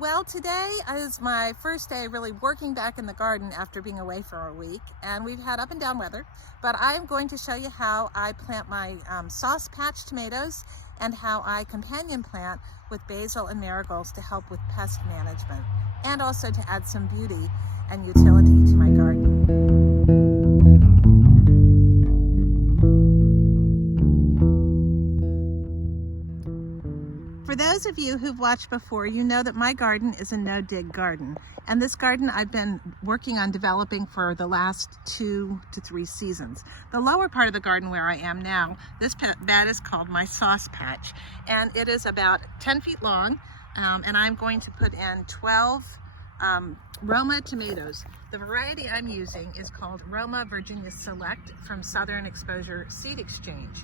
Well, today is my first day really working back in the garden after being away for a week, and we've had up and down weather, but I'm going to show you how I plant my sauce patch tomatoes and how I companion plant with basil and marigolds to help with pest management and also to add some beauty and utility to my garden. For those of you who've watched before, you know that my garden is a no-dig garden. And this garden I've been working on developing for the last 2 to 3 seasons. The lower part of the garden where I am now, this bed is called my sauce patch. And it is about 10 feet long. And I'm going to put in 12 Roma tomatoes. The variety I'm using is called Roma Virginia Select from Southern Exposure Seed Exchange.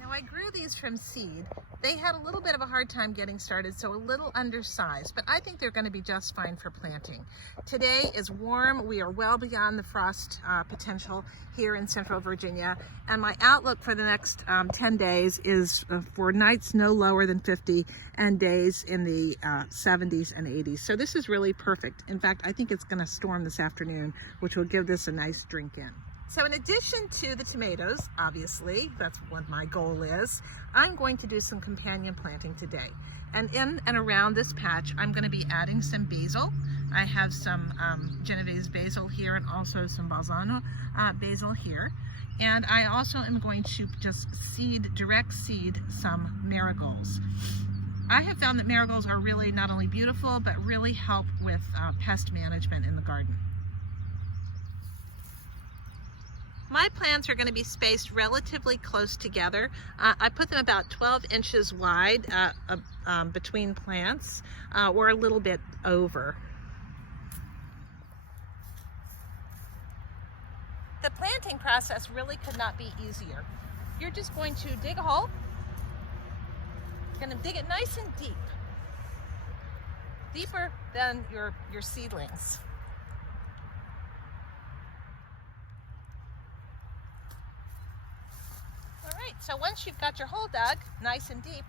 Now I grew these from seed. They had a little bit of a hard time getting started, so a little undersized, but I think they're going to be just fine for planting. Today is warm. We are well beyond the frost potential here in Central Virginia, and my outlook for the next 10 days is for nights no lower than 50 and days in the 70s and 80s. So this is really perfect. In fact, I think it's going to storm this afternoon, which will give this a nice drink in. So in addition to the tomatoes, obviously, that's what my goal is, I'm going to do some companion planting today. And in and around this patch, I'm going to be adding some basil. I have some Genovese basil here and also some Balsano basil here. And I also am going to just direct seed some marigolds. I have found that marigolds are really not only beautiful, but really help with pest management in the garden. My plants are going to be spaced relatively close together. I put them about 12 inches wide between plants, or a little bit over. The planting process really could not be easier. You're just going to dig a hole. You're going to dig it nice and deep, deeper than your seedlings. So once you've got your hole dug nice and deep,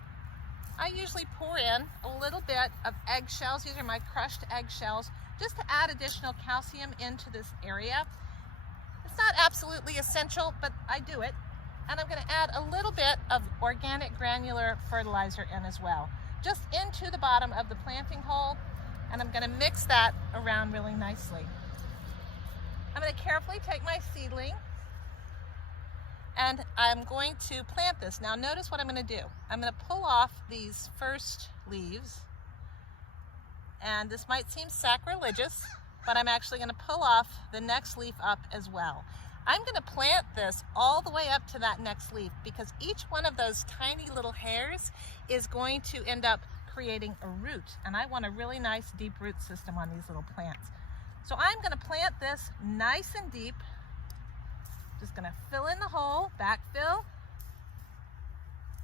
I usually pour in a little bit of eggshells. These are my crushed eggshells, just to add additional calcium into this area. It's not absolutely essential, but I do it. And I'm going to add a little bit of organic granular fertilizer in as well, just into the bottom of the planting hole, and I'm going to mix that around really nicely. I'm going to carefully take my seedling and I'm going to plant this. Now notice what I'm going to do. I'm going to pull off these first leaves, and this might seem sacrilegious, but I'm actually going to pull off the next leaf up as well. I'm going to plant this all the way up to that next leaf because each one of those tiny little hairs is going to end up creating a root, and I want a really nice deep root system on these little plants. So I'm going to plant this nice and deep. Just going to fill in the hole, backfill.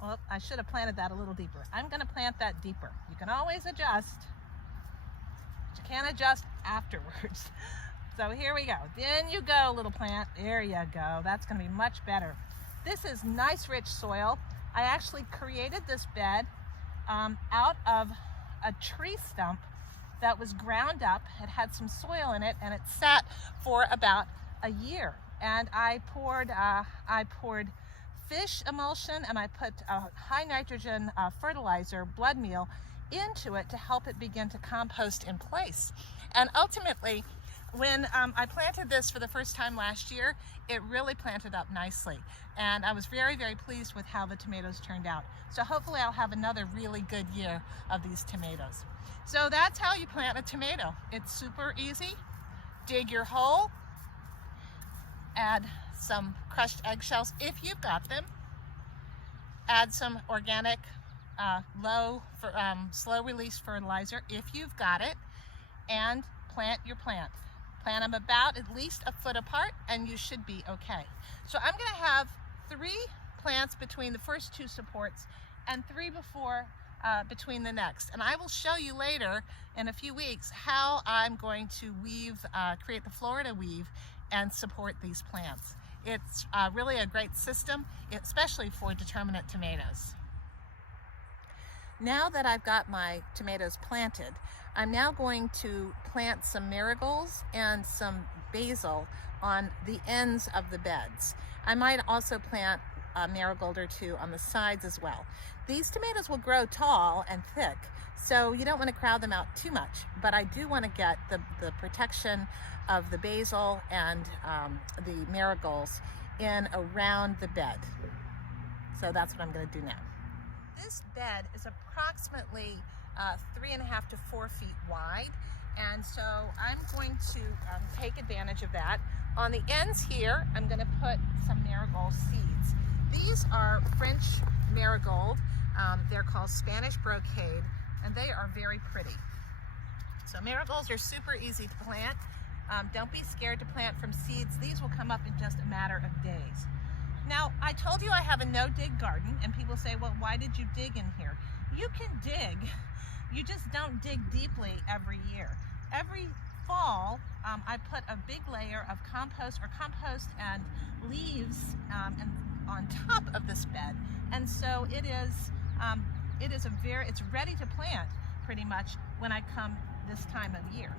Well, I should have planted that a little deeper. I'm going to plant that deeper. You can always adjust, but you can't adjust afterwards. So here we go. In you go, little plant. There you go. That's going to be much better. This is nice, rich soil. I actually created this bed out of a tree stump that was ground up. It had some soil in it, and it sat for about a year. And I poured fish emulsion, and I put high nitrogen fertilizer, blood meal, into it to help it begin to compost in place. And ultimately, when I planted this for the first time last year, it really planted up nicely. And I was very, very pleased with how the tomatoes turned out. So hopefully I'll have another really good year of these tomatoes. So that's how you plant a tomato. It's super easy. Dig your hole. Add some crushed eggshells if you've got them. Add some organic slow release fertilizer if you've got it, and plant your plant. Plant them about at least a foot apart and you should be okay. So I'm going to have 3 plants between the first 2 supports and 3 between the next. And I will show you later in a few weeks how I'm going to create the Florida weave and support these plants. It's really a great system, especially for determinate tomatoes. Now that I've got my tomatoes planted, I'm now going to plant some marigolds and some basil on the ends of the beds. I might also plant a marigold or two on the sides as well. These tomatoes will grow tall and thick, so you don't want to crowd them out too much, but I do want to get the protection of the basil and the marigolds in around the bed. So that's what I'm going to do now. This bed is approximately 3.5 to 4 feet wide, and so I'm going to take advantage of that. On the ends here, I'm going to put some marigold seeds. These are French marigold. They're called Spanish brocade, and they are very pretty. So marigolds are super easy to plant. Don't be scared to plant from seeds. These will come up in just a matter of days. Now, I told you I have a no-dig garden, and people say, well, why did you dig in here? You can dig, you just don't dig deeply every year. Every fall, I put a big layer of compost and leaves on top of this bed, and so it's ready to plant pretty much when I come this time of year.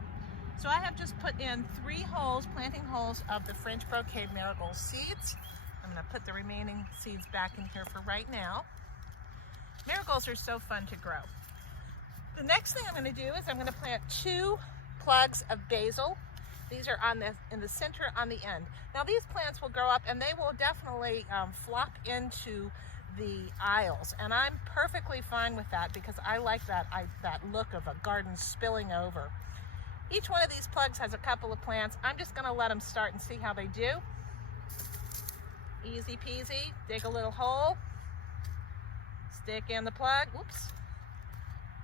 So I have just put in 3 planting holes of the French brocade marigold seeds. I'm going to put the remaining seeds back in here for right now. Marigolds are so fun to grow. The next thing I'm going to do is I'm going to plant 2 plugs of basil. These are in the center on the end. Now these plants will grow up and they will definitely flop into the aisles, and I'm perfectly fine with that because I like that look of a garden spilling over. Each one of these plugs has a couple of plants. I'm just going to let them start and see how they do. Easy peasy, dig a little hole, stick in the plug, oops,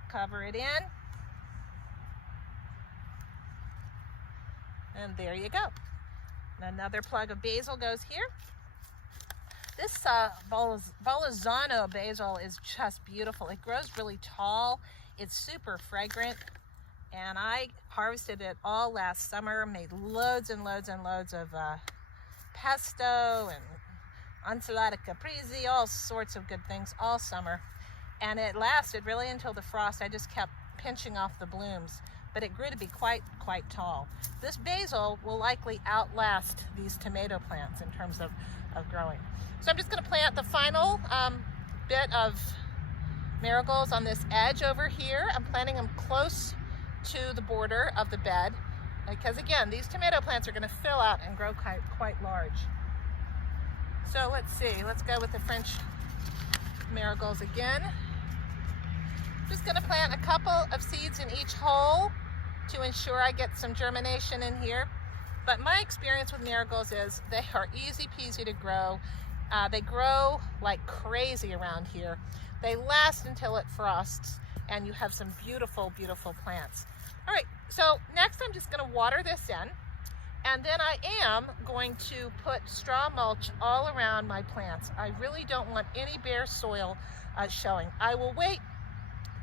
cover it in, and there you go. Another plug of basil goes here. This Bolzano basil is just beautiful. It grows really tall, it's super fragrant, and I harvested it all last summer, made loads and loads and loads of pesto and ensalada caprese, all sorts of good things all summer, and it lasted really until the frost. I just kept pinching off the blooms, but it grew to be quite tall. This basil will likely outlast these tomato plants in terms of growing. So I'm just going to plant the final bit of marigolds on this edge over here. I'm planting them close to the border of the bed because, again, these tomato plants are going to fill out and grow quite large. So let's see, let's go with the French marigolds again. Just going to plant a couple of seeds in each hole to ensure I get some germination in here. But my experience with marigolds is they are easy peasy to grow. They grow like crazy around here. They last until it frosts, and you have some beautiful, beautiful plants. All right, so next I'm just going to water this in. And then I am going to put straw mulch all around my plants. I really don't want any bare soil showing. I will wait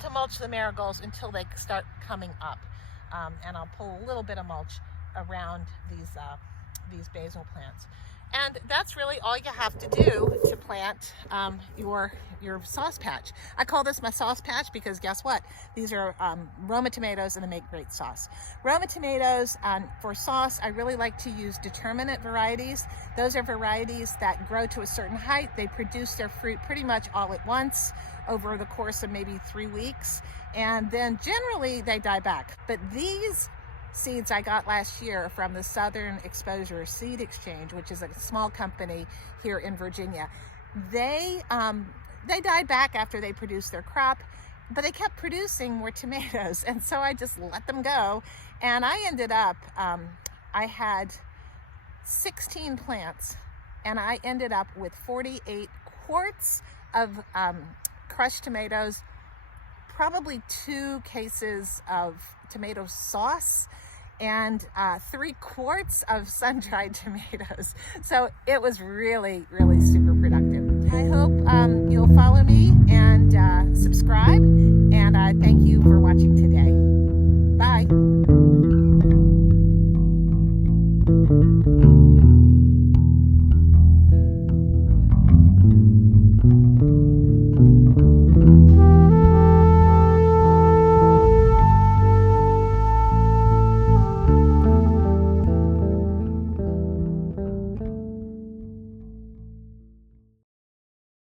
to mulch the marigolds until they start coming up. And I'll pull a little bit of mulch around these basil plants. And that's really all you have to do to plant your sauce patch. I call this my sauce patch because guess what? These are Roma tomatoes and they make great sauce. Roma tomatoes, for sauce, I really like to use determinate varieties. Those are varieties that grow to a certain height. They produce their fruit pretty much all at once over the course of maybe 3 weeks. And then generally they die back. But these seeds I got last year from the Southern Exposure Seed Exchange, which is a small company here in Virginia. They died back after they produced their crop, but they kept producing more tomatoes, and so I just let them go. And I ended up, I had 16 plants, and I ended up with 48 quarts of crushed tomatoes, probably 2 cases of tomato sauce, and 3 quarts of sun-dried tomatoes. So it was really, really super productive. I hope you'll follow me and subscribe, and thank you for watching today.